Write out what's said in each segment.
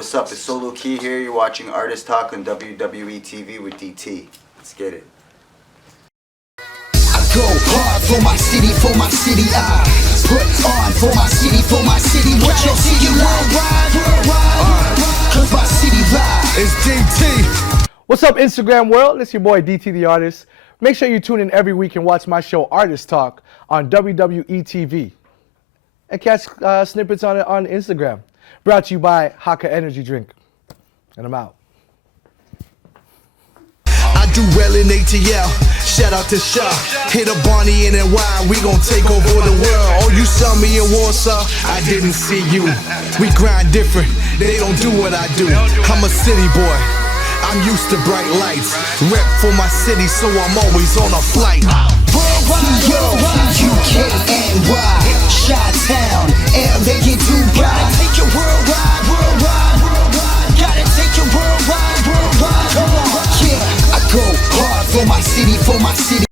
What's up? It's Solo Key here. You're watching Artist Talk on WWE TV with DT. Let's get it. I go hard for my city, I put on for my city, what your city worldwide, cause my city ride. It's DT. What's up, Instagram world? It's your boy DT the Artist. Make sure you tune in every week and watch my show Artist Talk on WWE TV. And catch snippets on it on Instagram. Brought to you by Reckah Energy Drink. And I'm out. I do well in ATL. Shout out to Shaw. Hit a Barney in NY. We gon' take over the world. Oh, you saw me in Warsaw. I didn't see you. We grind different. They don't do what I do. I'm a city boy. I'm used to bright lights. Rep for my city, so I'm always on a flight. U-K-N-Y, Chi-Town, LA and Dubai. Gotta take you worldwide. Gotta take you worldwide. Come on, yeah. I go hard for my city.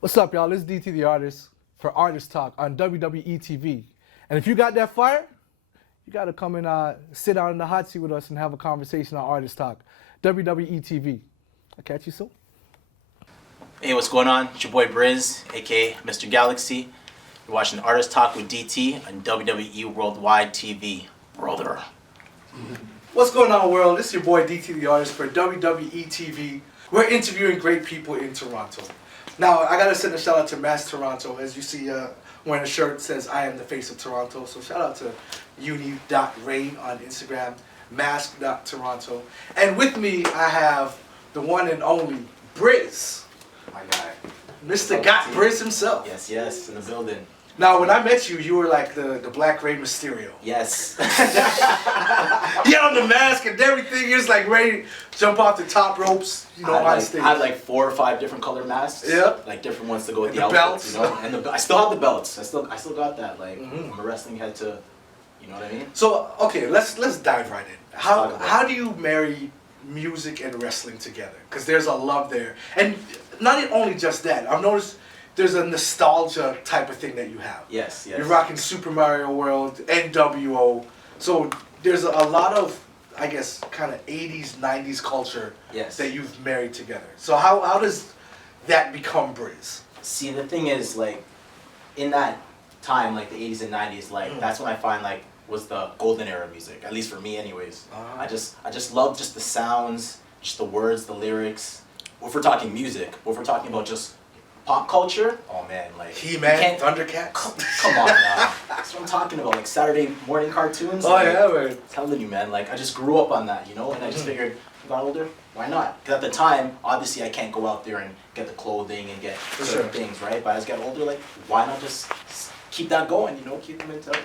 What's up, y'all? This is DT the Artist for Artist Talk on WWE TV. And if you got that fire, you got to come and sit down in the hot seat with us and have a conversation on Artist Talk, WWE TV. I'll catch you soon. Hey, what's going on? It's your boy Brizz, aka Mr. Galaxy. You're watching Artist Talk with DT on WWE Worldwide TV. Brother. What's going on, world? This is your boy DT the Artist for WWE TV. We're interviewing great people in Toronto. Now, I got to send a shout out to Mass Toronto. As you see, wearing a shirt that says, I am the face of Toronto. So shout out to uni.rain on Instagram, mask.toronto. And with me, I have the one and only Brizz. My guy. Mr. Got Brizz himself. Yes, in the building. Now, when I met you, you were like the Black Rey Mysterio. Yes. You had on the mask and everything. You're just like ready to jump off the top ropes, on stage. I had like 4 or 5 different color masks. Yeah. Like different ones to go with And the belts. outfits, And I still have the belts. I still got that. Like I'm a wrestling head to, you know what I mean? So okay, let's dive right in. How do you marry music and wrestling together? Because there's a love there, and not only just that. I've noticed there's a nostalgia type of thing that you have. Yes. You're rocking Super Mario World, NWO. So there's a lot of, I guess, kind of 80s, 90s culture that you've married together. So how does that become Brizz? See, the thing is, like, in that time, like the 80s and 90s, like that's when I find like was the golden era of music, at least for me anyways. I just love just the sounds, just the words, the lyrics. If we're talking music, if we're talking about just pop culture, oh man, like He-Man, Thundercats. Come on now, that's what I'm talking about. Like Saturday morning cartoons. Oh like, yeah, man. I'm telling you, man. Like I just grew up on that, And I just figured, I got older, why not? Because at the time, obviously, I can't go out there and get the clothing and get certain things, right? But as I get older, like why not just keep that going? Keep them into,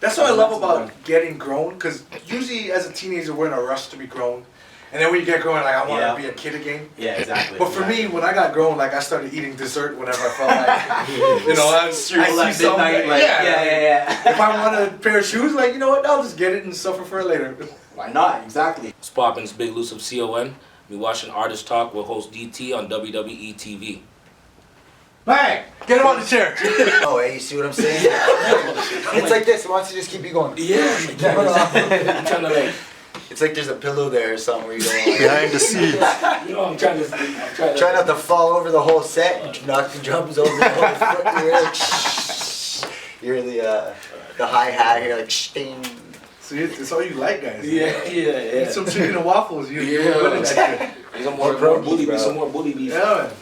That's what I love about getting grown. Because usually, as a teenager, we're in a rush to be grown. And then when you get grown, like, I want to be a kid again. Yeah, exactly. But for me, when I got grown, like, I started eating dessert whenever I felt like, I see something. Yeah. If I want a pair of shoes, like, you know what, I'll just get it and suffer for it later. Why not? Exactly. It's poppin', it's Big Loose of C.O.N. We watching Artist Talk with host DT on WWE TV. Bang! Get him on the chair. Oh, hey, you see what I'm saying? It's like this. Why don't you just keep you going? Yeah. I'm trying to like... It's like there's a pillow there or something where you go behind the scenes. I'm trying to... Try not to fall over the whole set. You knock the drums over the whole foot. You're like, shh. You're the hi-hat. You're like, shh. See, it's all you like, guys. Yeah. Eat some chicken and waffles. You're good at that shit. Some more bully beef. Yeah, man.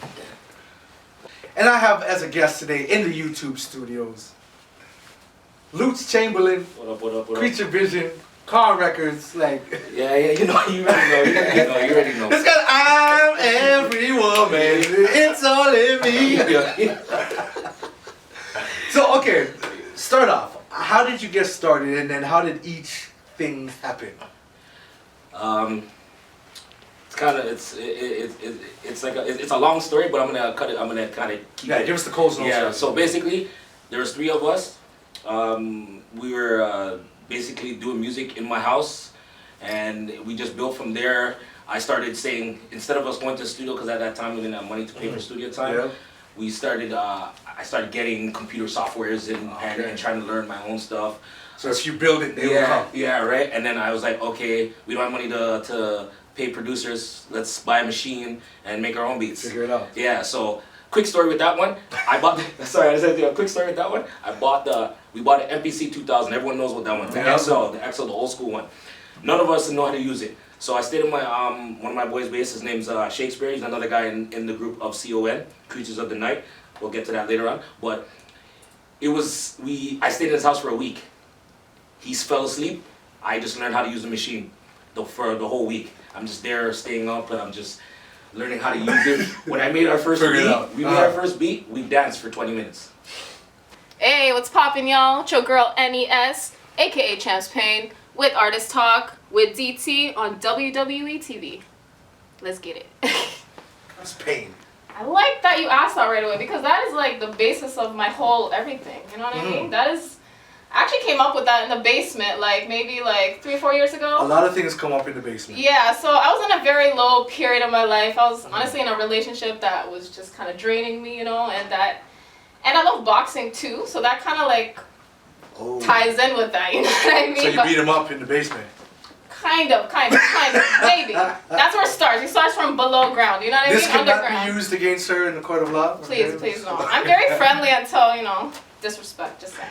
And I have as a guest today in the YouTube studios, Lutz Chamberlain, What up? Creature Vision, Car Records, like... Yeah, you already know. This guy, I'm every woman, it's all in me. So, okay, start off. How did you get started, and then how did each thing happen? It's kind of it's a long story, but I'm gonna cut it. I'm gonna kind of keep it. Give us the Coles Notes. Yeah. So basically, there was 3 of us. We were basically doing music in my house, and we just built from there. I started saying, instead of us going to the studio, because at that time we didn't have money to pay for studio time. I started getting computer softwares and trying to learn my own stuff. So if you build it, they will come. Yeah, right. And then I was like, okay, we don't have money to pay producers. Let's buy a machine and make our own beats. Figure it out. Yeah. So quick story with that one. I bought. Sorry, I said a quick story with that one. We bought an MPC 2000. Everyone knows what that one. The XL, the old school one. None of us know how to use it. So I stayed in my one of my boys' base. His name's Shakespeare. He's another guy in the group of C.O.N. Creatures of the Night. We'll get to that later on. But I stayed in his house for a week. He fell asleep. I just learned how to use the machine for the whole week. I'm just there staying up and I'm just learning how to use it. When I made our first beat, we danced for 20 minutes. Hey, what's poppin', y'all? It's your girl NES, aka Champs Pain, with Artist Talk with DT on WWE TV. Let's get it. That's pain. I like that you asked that right away because that is like the basis of my whole everything. You know what I mean? That is. I actually came up with that in the basement, maybe 3 or 4 years ago. A lot of things come up in the basement. Yeah, so I was in a very low period of my life. I was honestly in a relationship that was just kind of draining me, and I love boxing too, so that kind of ties in with that, you know what I mean? So you beat him up in the basement. Kind of, maybe. That's where it starts. It starts from below ground, you know what I mean? This cannot Underground. be used against her in the court of law? Please no. I'm very friendly until, disrespect, just saying.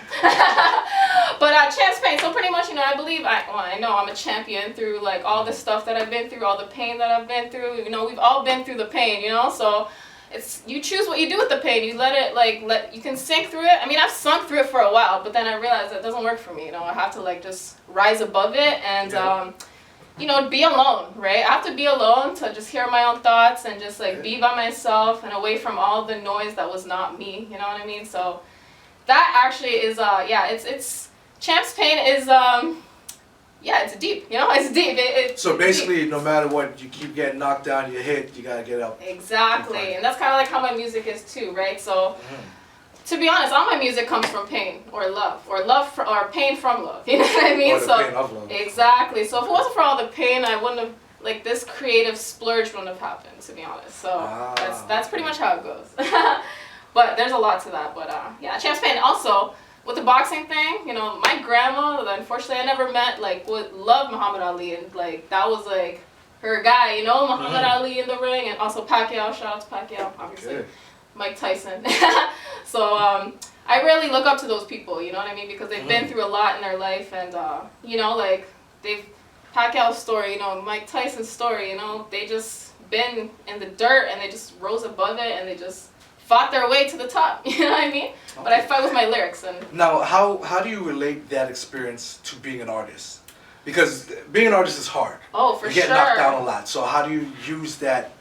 But Champs Pain, so pretty much, I believe, I know I'm a champion through all the stuff that I've been through, all the pain that I've been through. We've all been through the pain, so it's, you choose what you do with the pain. You let it, you can sink through it. I mean, I've sunk through it for a while, but then I realized that doesn't work for me, I have to just rise above it and, be alone, right? I have to be alone to just hear my own thoughts and just be by myself and away from all the noise that was not me, you know what I mean? So that actually is, it's Champs Pain is, it's deep, it's deep. So basically, no matter what, you keep getting knocked down, you hit, you gotta get up. Exactly, and that's kind of how my music is too, right? So, to be honest, all my music comes from pain or love, or pain from love. You know what I mean? Or the pain of love. Exactly. So if it wasn't for all the pain, I wouldn't have this creative splurge wouldn't have happened. To be honest, so that's pretty much how it goes. But there's a lot to that. But Champs Pain also. With the boxing thing, my grandma, unfortunately I never met, would love Muhammad Ali, and that was her guy, Muhammad Ali in the ring, and also Pacquiao, shout out to Pacquiao, obviously, Mike Tyson. So I really look up to those people, you know what I mean, because they've been through a lot in their life, and they've, Pacquiao's story, Mike Tyson's story, they just been in the dirt, and they just rose above it, and they just fought their way to the top, you know what I mean? Okay. But I fight with my lyrics. And now, how do you relate that experience to being an artist? Because being an artist is hard. Oh, for sure. You get knocked down a lot. So how do you use that,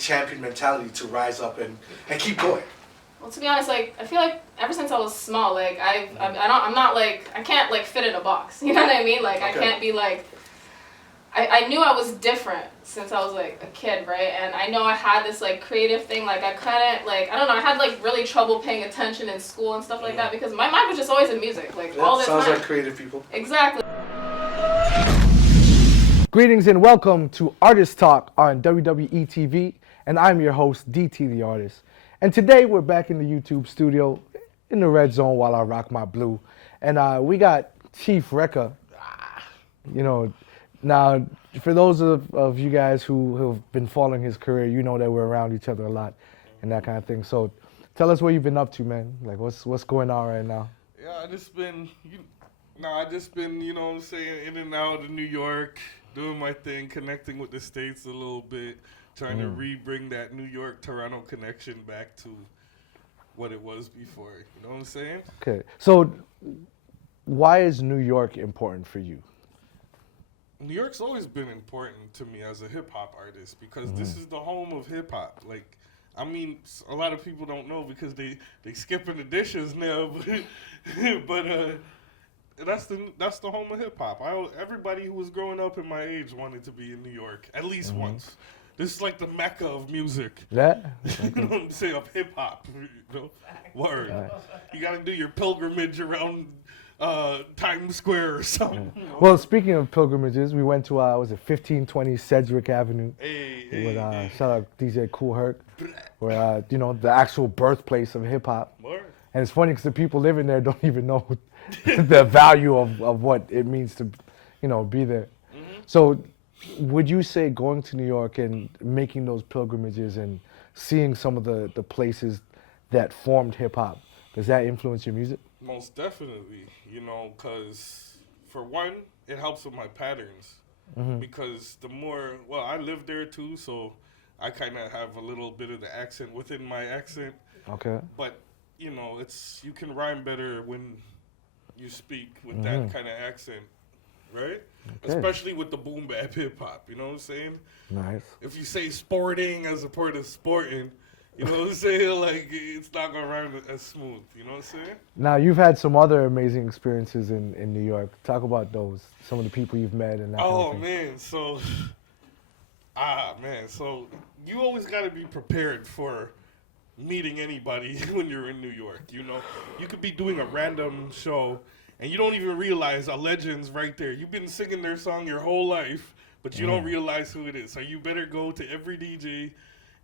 champion mentality to rise up and keep going? Well, to be honest, I feel like ever since I was small, I can't fit in a box. You know what I mean? I can't be I knew I was different since I was a kid, right? And I know I had this creative thing, I couldn't I don't know, I had really trouble paying attention in school and stuff like that because my mind was just always in music, all the time. Sounds like creative people. Exactly. Greetings and welcome to Artist Talk on WWE TV, and I'm your host, DT the Artist. And today we're back in the YouTube studio in the red zone while I rock my blue. And we got Chief Reckah, Now, for those of you guys who have been following his career, you know that we're around each other a lot and that kind of thing. So tell us what you've been up to, man. What's going on right now? Yeah, I just been, in and out of New York, doing my thing, connecting with the States a little bit, trying to re-bring that New York-Toronto connection back to what it was before. You know what I'm saying? Okay. So why is New York important for you? New York's always been important to me as a hip-hop artist because this is the home of hip-hop. A lot of people don't know because they skipping the dishes now, but that's the home of hip-hop. Everybody who was growing up in my age wanted to be in New York at least once. This is the mecca of music. Yeah. You know what I'm saying? Of hip-hop. Word. Right. You got to do your pilgrimage around Times Square or something. Well, speaking of pilgrimages, we went to 1520 Sedgwick Avenue. Shout out DJ Kool Herc, where the actual birthplace of hip hop. And it's funny because the people living there don't even know the value of what it means to, be there. So, would you say going to New York and making those pilgrimages and seeing some of the places that formed hip hop, does that influence your music? Most definitely, because for one, it helps with my patterns. Because the more, I live there too, so I kind of have a little bit of the accent within my accent. Okay. But, you can rhyme better when you speak with that kind of accent, right? Okay. Especially with the boom bap hip hop, you know what I'm saying? Nice. If you say sporting as opposed to sporting, you know what I'm saying? Like, it's not going to rhyme as smooth, you know what I'm saying? Now, you've had some other amazing experiences in New York. Talk about those, some of the people you've met and that kind of thing. Man, so you always got to be prepared for meeting anybody when you're in New York, You could be doing a random show, and you don't even realize a legend's right there. You've been singing their song your whole life, but you don't realize who it is. So you better go to every DJ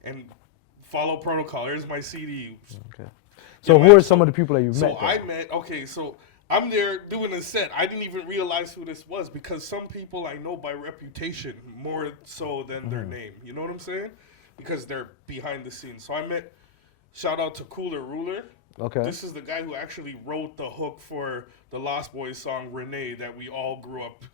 and follow protocol. Here's my CD. Okay. So who are some of the people that you met? So I'm there doing a set. I didn't even realize who this was because some people I know by reputation more so than their name. You know what I'm saying? Because they're behind the scenes. So I met, shout out to Cooler Ruler. Okay. This is the guy who actually wrote the hook for the Lost Boys song Renee that we all grew up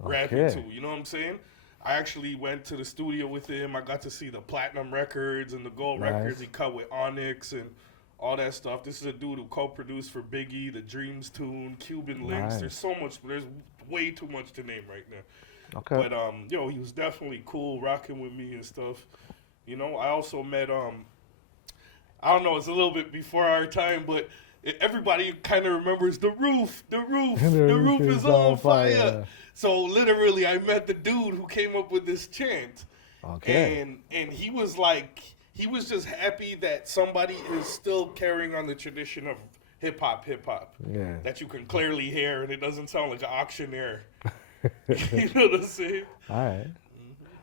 rapping to. You know what I'm saying? I actually went to the studio with him. I got to see the platinum records and the gold records he cut with Onyx and all that stuff. This is a dude who co-produced for Biggie, the Dreams tune, Cuban Links. There's so much. There's way too much to name right now. Okay. But he was definitely cool, rocking with me and stuff. I also met I don't know, it's a little bit before our time, but everybody kind of remembers the roof is on fire. So literally, I met the dude who came up with this chant. Okay. And he was just happy that somebody is still carrying on the tradition of hip hop. Yeah. That you can clearly hear, and it doesn't sound like an auctioneer. You know what I'm saying? All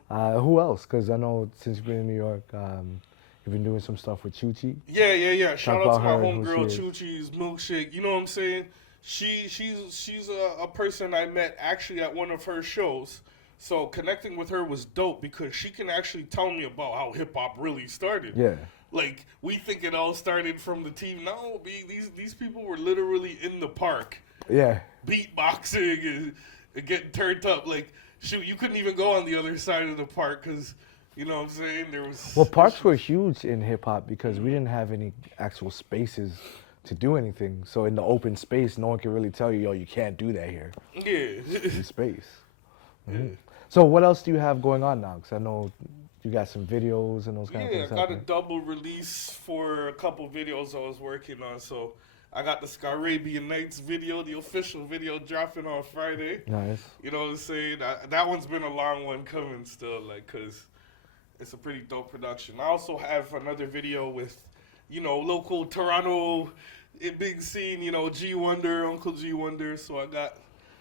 right. Who else? Because I know since you've been in New York, you've been doing some stuff with Chuchi. Yeah. Shout out to my her, homegirl Chuchi's Milkshake. You know what I'm saying? She's a person I met actually at one of her shows. So connecting with her was dope because she can actually tell me about how hip hop really started. Yeah. Like we think it all started from the TV. No, these people were literally in the park. Yeah. Beatboxing and getting turned up. Like shoot, you couldn't even go on the other side of the park because. You know what I'm saying? Parks were huge in hip hop because we didn't have any actual spaces to do anything. So in the open space, no one can really tell you, you can't do that here. Yeah. Space. Mm-hmm. So what else do you have going on now? Because I know you got some videos and those kind of things. Yeah, I got a double release for a couple videos I was working on. So I got the Scarabian Nights video, the official video dropping on Friday. Nice. You know what I'm saying? That one's been a long one coming still, because it's a pretty dope production. I also have another video with, local Toronto big scene, G Wonder, Uncle G Wonder. So I got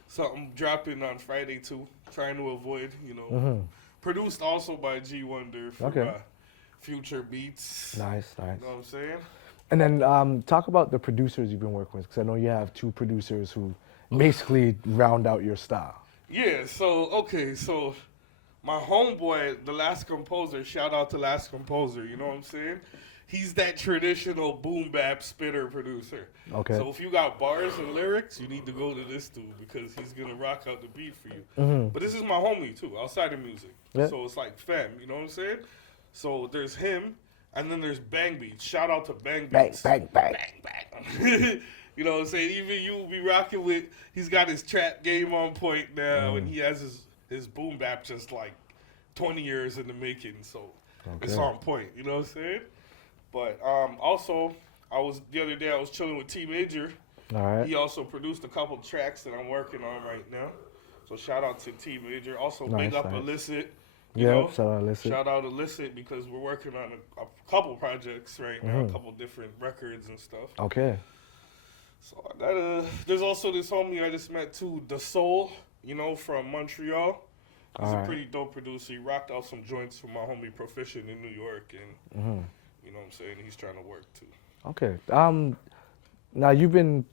something dropping on Friday too, trying to avoid, Produced also by G Wonder for Future Beats. Nice. You know what I'm saying? And then talk about the producers you've been working with, because I know you have two producers who basically round out your style. Yeah, so my homeboy, the Last Composer, shout out to Last Composer, you know what I'm saying? He's that traditional boom bap spitter producer. Okay. So if you got bars and lyrics, you need to go to this dude because he's going to rock out the beat for you. Mm-hmm. But this is my homie too, outside of music. Yeah. So it's like fam, you know what I'm saying? So there's him, and then there's Bang Beats. Shout out to Bang Beats. Bang. You know what I'm saying? Even you be rocking with, he's got his trap game on point now, and he has his boom bap just like 20 years in the making, so it's on point, you know what I'm saying? But also, the other day I was chilling with T Major. All right. He also produced a couple tracks that I'm working on right now. So shout out to T Major. Also big up Illicit. Shout out Illicit. Shout out Illicit because we're working on a couple projects right now, a couple different records and stuff. Okay. So I got there's also this homie I just met too, The Soul, from Montreal. He's a pretty dope producer. He rocked out some joints for my homie Proficient in New York, and you know what I'm saying? He's trying to work too. Okay. Now you've been,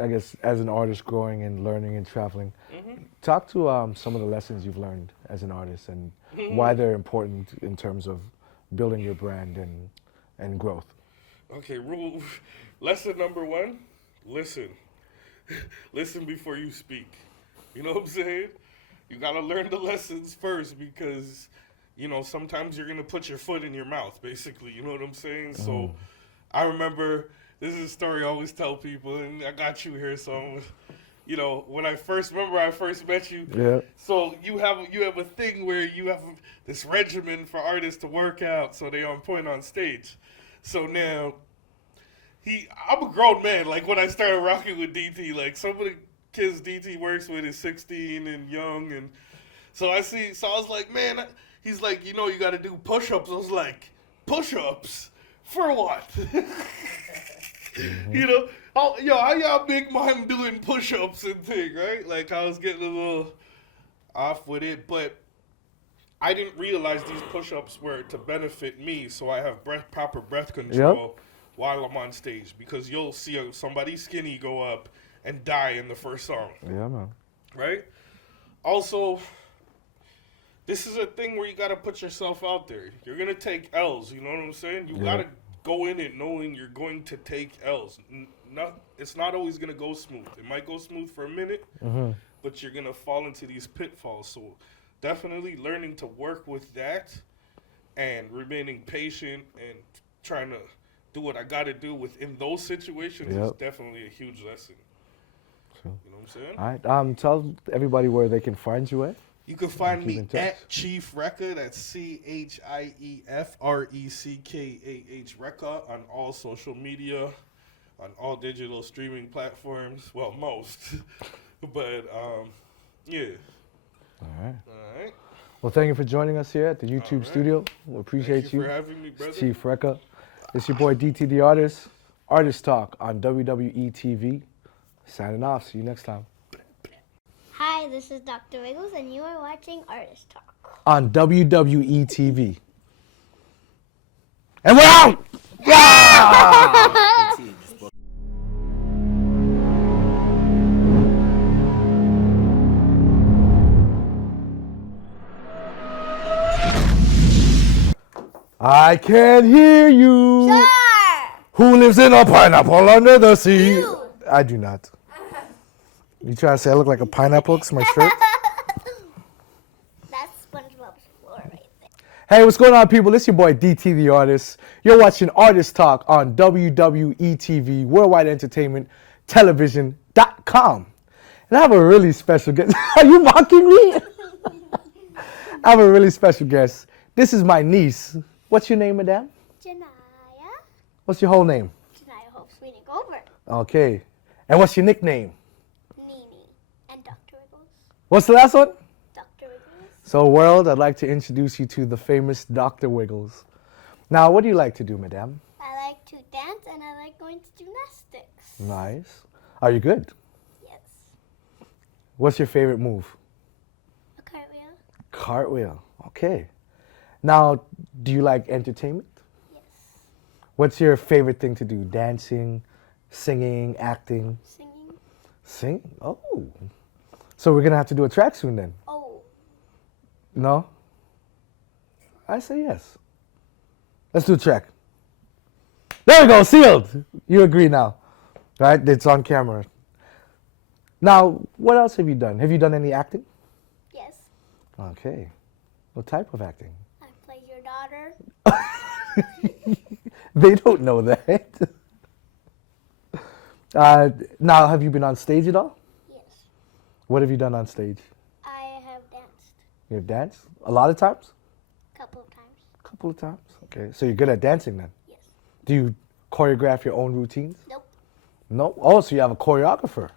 I guess, as an artist, growing and learning and traveling. Talk to some of the lessons you've learned as an artist and why they're important in terms of building your brand and growth. Okay, lesson number 1, listen. Listen before you speak. You know what I'm saying? You gotta learn the lessons first because, you know, sometimes you're gonna put your foot in your mouth, basically. You know what I'm saying? So I remember, this is a story I always tell people, and I got you here, so you know, when I first met you. Yeah. So you have a thing where you have this regimen for artists to work out so they on point on stage. So now I'm a grown man. Like when I started rocking with DT, like some of the kids DT works with is 16 and young, and so I was like, man, he's like, you know, you got to do push-ups. I was like, push-ups for what? You know, how y'all big mind doing push-ups and thing, right? Like I was getting a little off with it, but I didn't realize these push-ups were to benefit me, so I have proper breath control while I'm on stage, because you'll see somebody skinny go up and die in the first song. Yeah, man. Right? Also, this is a thing where you got to put yourself out there. You're going to take L's, you know what I'm saying? You got to go in it knowing you're going to take L's. It's not always going to go smooth. It might go smooth for a minute, but you're going to fall into these pitfalls. So definitely learning to work with that and remaining patient and trying to do what I got to do within those situations is definitely a huge lesson. You know what I'm saying? All right. Tell everybody where they can find you at. You can find me at Chief Reckah. That's ChiefReckah, Reckah, on all social media, on all digital streaming platforms. Well, most. But, yeah. All right. All right. Well, thank you for joining us here at the YouTube studio. We appreciate Thank you for having me, brother. It's Chief Reckah. It's your boy DT the Artist. Artist Talk on WWE TV. Signing off. See you next time. Hi, this is Dr. Wiggles, and you are watching Artist Talk. On WWE TV. And we're out! Yeah! I can hear you. Sure! Who lives in a pineapple under the sea? You. I do not. You trying to say I look like a pineapple because my shirt? That's SpongeBob's floor right there. Hey, what's going on, people? It's your boy DT the Artist. You're watching Artist Talk on WWE TV, Worldwide Entertainment Television.com. And I have a really special guest. Are you mocking me? I have a really special guest. This is my niece. What's your name, madame? Janaya. What's your whole name? Janaya hopes we didn't go over. Okay. And what's your nickname? Nini. And Dr. Wiggles. What's the last one? Dr. Wiggles. So, world, I'd like to introduce you to the famous Dr. Wiggles. Now, what do you like to do, madame? I like to dance and I like going to gymnastics. Nice. Are you good? Yes. What's your favorite move? A cartwheel. Cartwheel. Okay. Now, do you like entertainment? Yes. What's your favorite thing to do? Dancing, singing, acting? Singing. Sing? Oh. So we're going to have to do a track soon then? Oh. No? I say yes. Let's do a track. There we go, sealed. You agree now, right? It's on camera. Now, what else have you done? Have you done any acting? Yes. Okay. What type of acting? I play your daughter. They don't know that. Now, have you been on stage at all? Yes. What have you done on stage? I have danced You have danced? A lot of times? a couple of times. A couple of times. Okay. So you're good at dancing then? Yes. Do you choreograph your own routines? Nope. No? Oh, so you have a choreographer.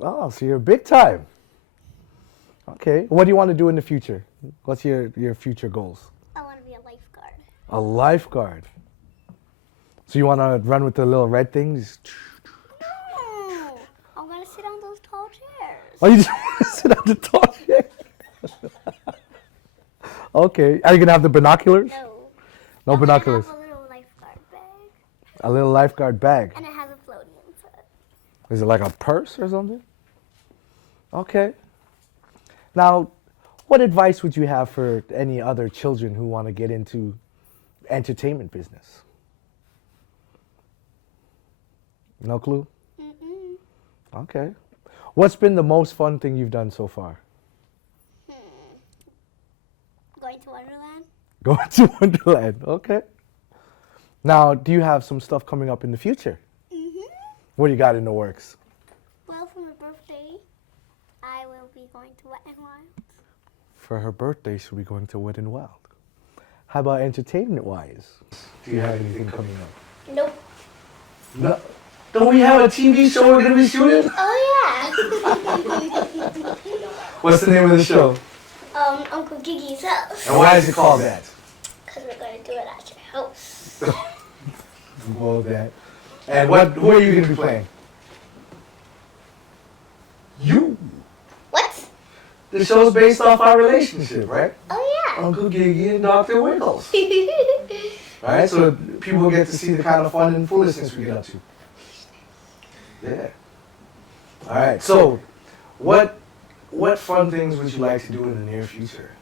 Oh, so you're big time. Okay. What do you want to do in the future? What's your future goals? I want to be a lifeguard. A lifeguard. So you want to run with the little red things? No. I'm going to sit on those tall chairs. Oh, you just want to sit on the tall chair? Okay. Are you going to have the binoculars? No. No I'm binoculars. gonna have a little lifeguard bag. A little lifeguard bag. And it has a Is it like a purse or something? Okay. Now, what advice would you have for any other children who want to get into entertainment business? No clue? Mm-mm. Okay. What's been the most fun thing you've done so far? Going to Wonderland? Going to Wonderland. Okay. Now, do you have some stuff coming up in the future? Mm-hmm. What do you got in the works? Well, for my birthday, I will be going to Wet and Wild. For her birthday, she'll be going to Wet and Wild. How about entertainment-wise? Do you have anything coming up? Nope. No. Don't we have a TV show we're going to be shooting? Oh, yeah. What's the name of the show? Uncle Giggy's house. And why is it called that? Because we're going to do it at your house. Well, that. And who are you going to be playing? You. What? The show's based off our relationship, right? Oh, yeah. Uncle Giggy and Dr. Wiggles. Right? So people get to see the kind of fun and foolishness we get up to. Yeah. All right. So, what fun things would you like to do in the near future?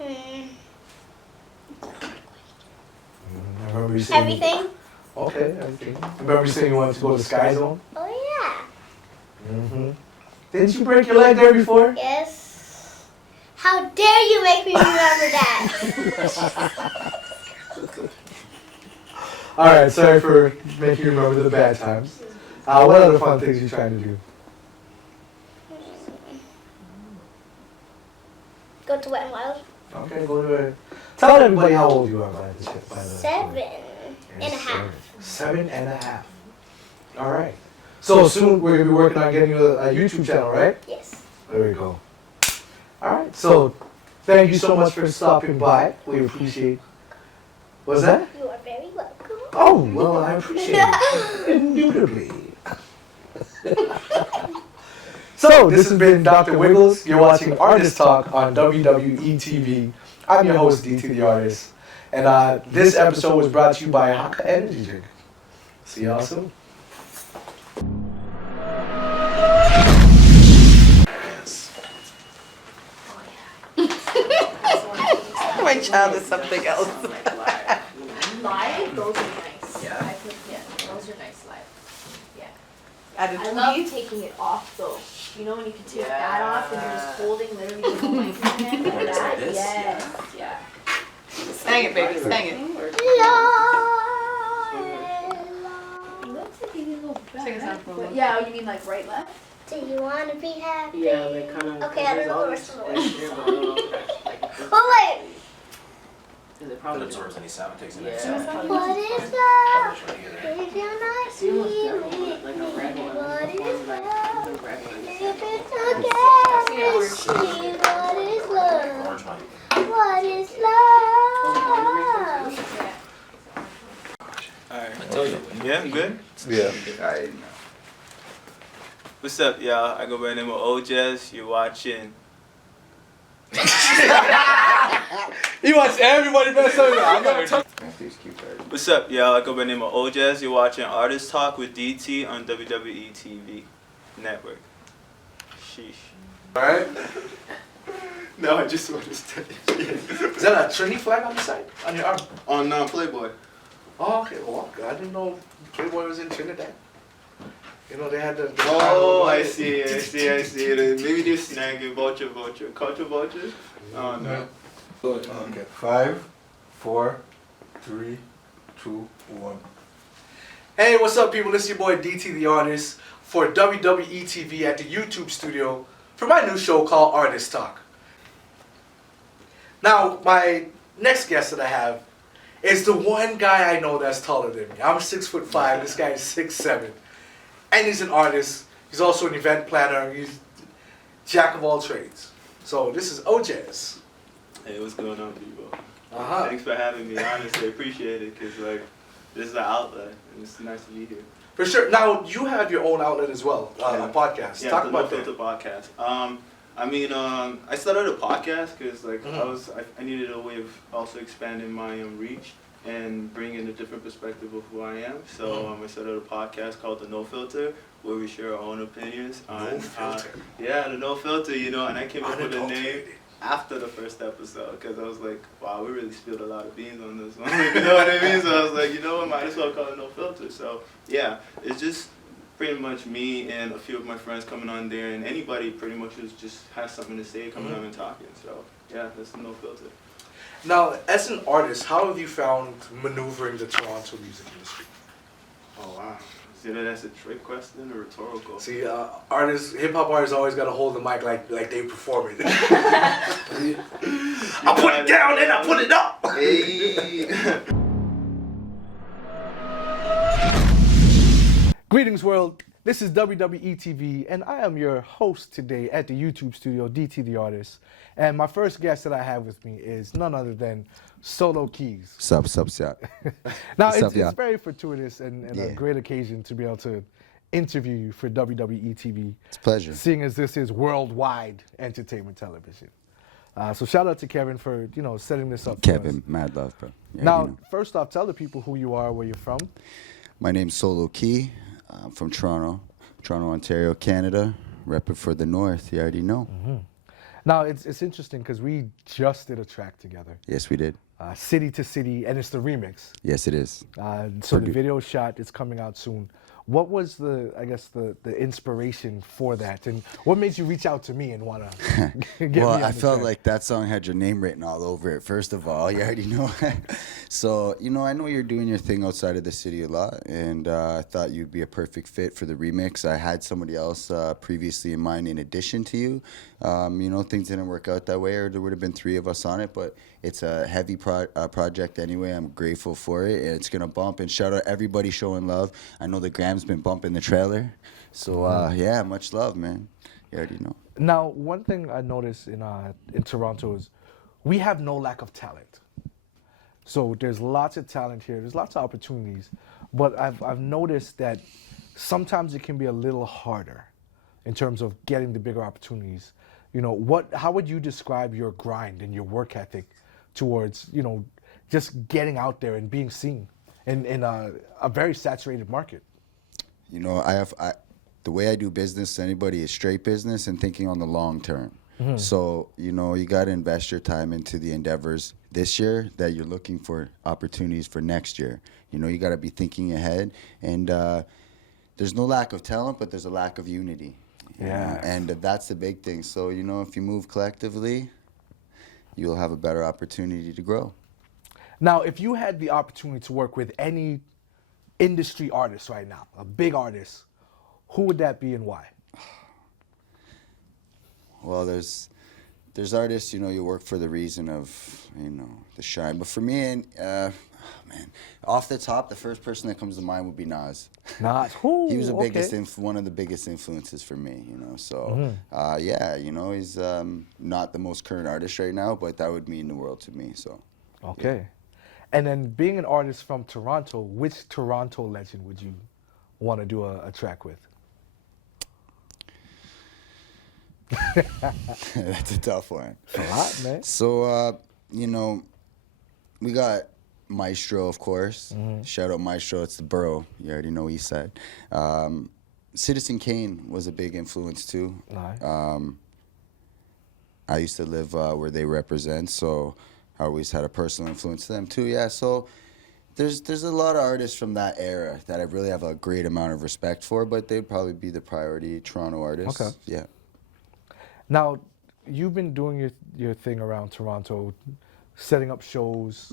I remember you saying Everything? Okay, everything. Remember you saying you wanted to go to Sky Zone? Oh, yeah. Mm-hmm. Didn't you break your leg there before? Yes. How dare you make me remember that? All right, sorry for making you remember the bad times. What other fun things are you trying to do? Go to Wet and Wild. Okay, go to it. Tell everybody how old you are by the 7 and a half. 7.5. All right. So soon we're gonna be working on getting you a YouTube channel, right? Yes. There we go. All right. So thank you so much for stopping by. We appreciate. What's that? You are very welcome. Oh, well, I appreciate it. Indubitably. So, this has been Dr. Wiggles. You're watching Artist Talk on WWE TV. I'm your host, DT the Artist. And this episode was brought to you by Reckah Energy Drink. See y'all soon. My child is something else. Live, those are nice. Yeah. Those are nice live. Yeah. At a I love taking it off though. You know when you can take that off and you're just holding literally the whole mic in your hand like that? this? Yes. Yeah. Sang it, baby, sang it. It looks like you need a little Sing a song for But me. yeah, oh, you mean like right left? Do you want to be happy? Yeah, they kind of. Okay, I don't know the rest of the words. Like, Oh, wait. is it It probably absorbs any sound, takes any Yeah. sound. What is love? Probably trying to get it. If you're not See, it was here definitely with like me, a red one. what is Like, love? the red one. If it's okay, what is love? Orange mic. What is love? Alright. Yeah, good? Yeah. Alright. What's up, y'all? I go by the name of O-Jez. You're watching. He wants everybody to mess up. What's up, y'all? I go by the name of O-Jez. You're watching Artist Talk with DT on WWE TV Network. Sheesh. Alright. No, I just want to say. Is that a Trinity flag on the side? On your arm? On Playboy. Oh, okay. Well, I didn't know Playboy was in Trinidad. You know, they had the... Oh, I see. Maybe they're snagging vulture. Culture vulture? Oh, no. Okay. 5, 4, 3, 2, 1. Hey, what's up, people? This is your boy DT the Artist for WWE TV at the YouTube studio for my new show called Artist Talk. Now, my next guest that I have is the one guy I know that's taller than me. I'm 6'5". This guy is 6'7", and he's an artist. He's also an event planner. He's jack of all trades. So this is O-Jez. Hey, what's going on, people? Uh-huh. Thanks for having me. Honestly, appreciate it, because, like, this is an outlet, and it's nice to be here. For sure. Now, you have your own outlet as well, a podcast. Yeah, Talk the about No that. Filter podcast. I started a podcast because, like, Mhm. I needed a way of also expanding my reach. and bring in a different perspective of who I am. So I started a podcast called The No Filter, where we share our own opinions on No Filter. The No Filter, you know, and I came up with a name after the first episode because I was like, wow, we really spilled a lot of beans on this one. You know what I mean? So I was like, you know what, might as well call it No Filter. So yeah, it's just pretty much me and a few of my friends coming on there, and anybody pretty much who just has something to say coming on and talking. So yeah, that's the No Filter. Now, as an artist, how have you found maneuvering the Toronto music industry? Oh wow. See that as a trick question or rhetorical? See, hip hop artists always got to hold the mic like they perform it. I put it down and I put it up. Hey. Greetings, world. This is WWE TV, and I am your host today at the YouTube studio, DT the Artist. And my first guest that I have with me is none other than Solo Keys. Sup, Now, What's up, it's y'all? very fortuitous and a great occasion to be able to interview you for WWE TV. It's a pleasure. Seeing as this is worldwide entertainment television. So shout out to Kevin for, setting this up for us. Kevin, mad love, bro. Yeah, Now, first off, tell the people who you are, where you're from. My name's Solo Key. I'm from Toronto, Ontario, Canada. Repping for the North. You already know. Mm-hmm. Now, it's interesting because we just did a track together. Yes, we did. City to City, and it's the remix. Yes, it is. So the video shot is coming out soon. What was the inspiration for that, and what made you reach out to me and want to get me on I the felt track? like that song had your name written all over it. First of all, you already know. So I know you're doing your thing outside of the city a lot, and I thought you'd be a perfect fit for the remix. I had somebody else previously in mind in addition to you. Things didn't work out that way, or there would have been 3 of us on it, but it's a heavy project anyway. I'm grateful for it, and it's going to bump. And shout out everybody showing love. I know the Gram's been bumping the trailer. So, much love, man. You already know. Now, one thing I noticed in Toronto is we have no lack of talent. So there's lots of talent here. There's lots of opportunities. But I've noticed that sometimes it can be a little harder in terms of getting the bigger opportunities. How would you describe your grind and your work ethic towards, just getting out there and being seen in a very saturated market? The way I do business to anybody is straight business and thinking on the long term. Mm-hmm. So, you got to invest your time into the endeavors this year that you're looking for opportunities for next year. You got to be thinking ahead. And there's no lack of talent, but there's a lack of unity. Yeah. And that's the big thing. So, if you move collectively, you'll have a better opportunity to grow. Now, if you had the opportunity to work with any industry artist right now, a big artist, who would that be and why? Well, there's artists, you work for the reason of, the shine. But for me, off the top, the first person that comes to mind would be Nas. Nas, he was one of the biggest influences for me, So, he's not the most current artist right now, but that would mean the world to me, so. Okay. Yeah. And then being an artist from Toronto, which Toronto legend would you want to do a track with? That's a tough one. A lot, man. So, we got Maestro, of course. Mm-hmm. Shout out Maestro. It's the borough. You already know East Side. Citizen Kane was a big influence, too. Nice. I used to live where they represent, so I always had a personal influence to them, too. Yeah, so there's a lot of artists from that era that I really have a great amount of respect for, but they'd probably be the priority Toronto artists. Okay. Yeah. Now, you've been doing your thing around Toronto, setting up shows,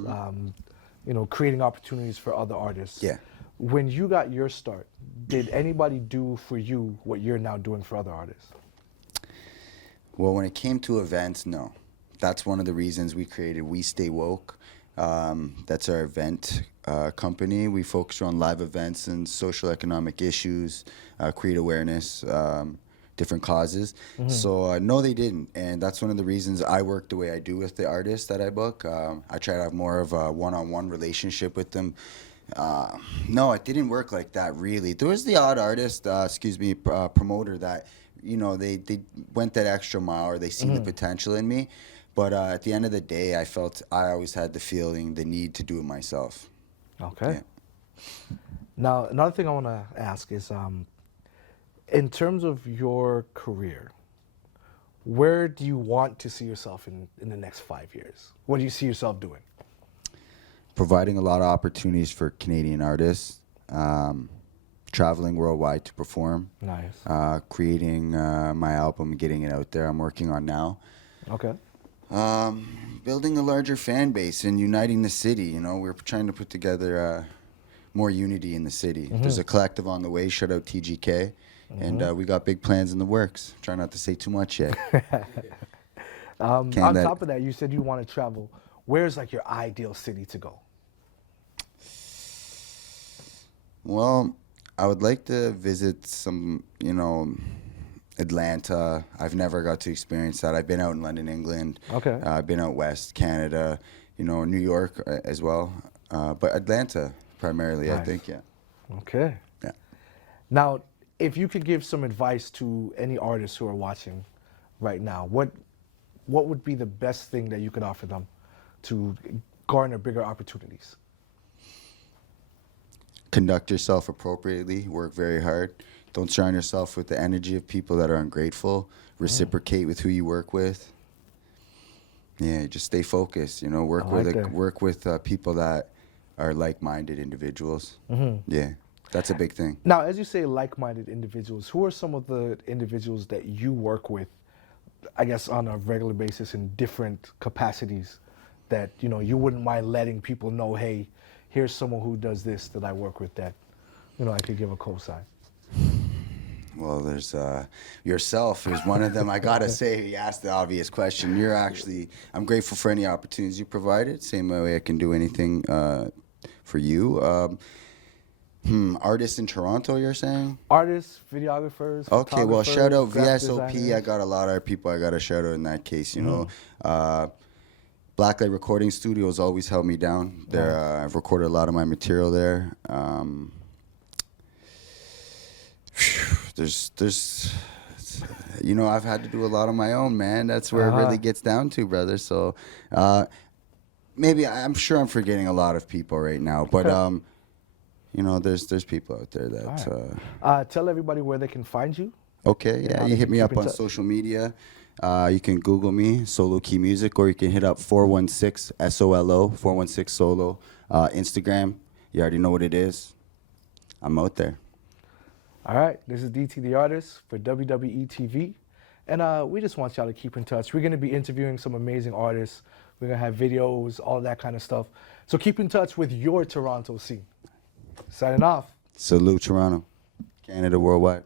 creating opportunities for other artists. Yeah. When you got your start, did anybody do for you what you're now doing for other artists? Well, when it came to events, no. That's one of the reasons we created We Stay Woke. That's our event company. We focus on live events and social economic issues, create awareness, different causes. Mm-hmm. So no, they didn't, and that's one of the reasons I work the way I do with the artists that I book. I try to have more of a one-on-one relationship with them. No, it didn't work like that, really. There was the odd artist, promoter that you know, they went that extra mile, or they see the potential in me. But at the end of the day, I felt I always had the feeling, the need to do it myself. Okay. Yeah. Now, another thing I want to ask is, in terms of your career, where do you want to see yourself in the next 5 years? What do you see yourself doing? Providing a lot of opportunities for Canadian artists, traveling worldwide to perform. Nice. Creating my album, getting it out there. I'm working on now. Okay. Building a larger fan base and uniting the city. You know, we're trying to put together more unity in the city. There's a collective on the way. Shout out TGK. And we got big plans in the works. Try not to say too much yet. On top of that, you said you want to travel. Where's like your ideal city to go? Well, I would like to visit some, you know, Atlanta. I've never got to experience that. I've been out in London, England. Okay. I've been out west, Canada, you know, New York as well. But Atlanta primarily, Nice. I think, yeah. Okay. Yeah. Now, if you could give some advice to any artists who are watching right now, what would be the best thing that you could offer them to garner bigger opportunities? Conduct yourself appropriately, work very hard. Don't surround yourself with the energy of people that are ungrateful. Reciprocate with who you work with. Yeah, just stay focused, you know, work with people that are like-minded individuals. Yeah, that's a big thing. Now, as you say like-minded individuals, who are some of the individuals that you work with, I guess, on a regular basis in different capacities that, you know, you wouldn't mind letting people know, hey, here's someone who does this that I work with that, you know, I could give a cosign? Well, there's yourself is one of them. I gotta say, you asked the obvious question. You're actually, I'm grateful for any opportunities you provided. Same way I can do anything for you. Artists in Toronto, you're saying? Artists, videographers. Okay, well, shout out graphic VSOP. designers. I got a lot of people I got to shout out in that case, you know. Blacklight Recording Studios always held me down. There, I've recorded a lot of my material there. There's, you know, I've had to do a lot on my own, man. That's where it really gets down to, brother. So, maybe I'm sure I'm forgetting a lot of people right now, but you know, there's people out there that. Tell everybody where they can find you. Okay, yeah, you hit me up on social media. You can Google me, Solo Key Music, or you can hit up 416 SOLO, 416 Solo, Instagram. You already know what it is. I'm out there. All right, this is DT the Artist for WWE TV, and we just want y'all to keep in touch. We're going to be interviewing some amazing artists. We're going to have videos, all that kind of stuff. So keep in touch with your Toronto scene. Signing off. Salute, Toronto. Canada worldwide.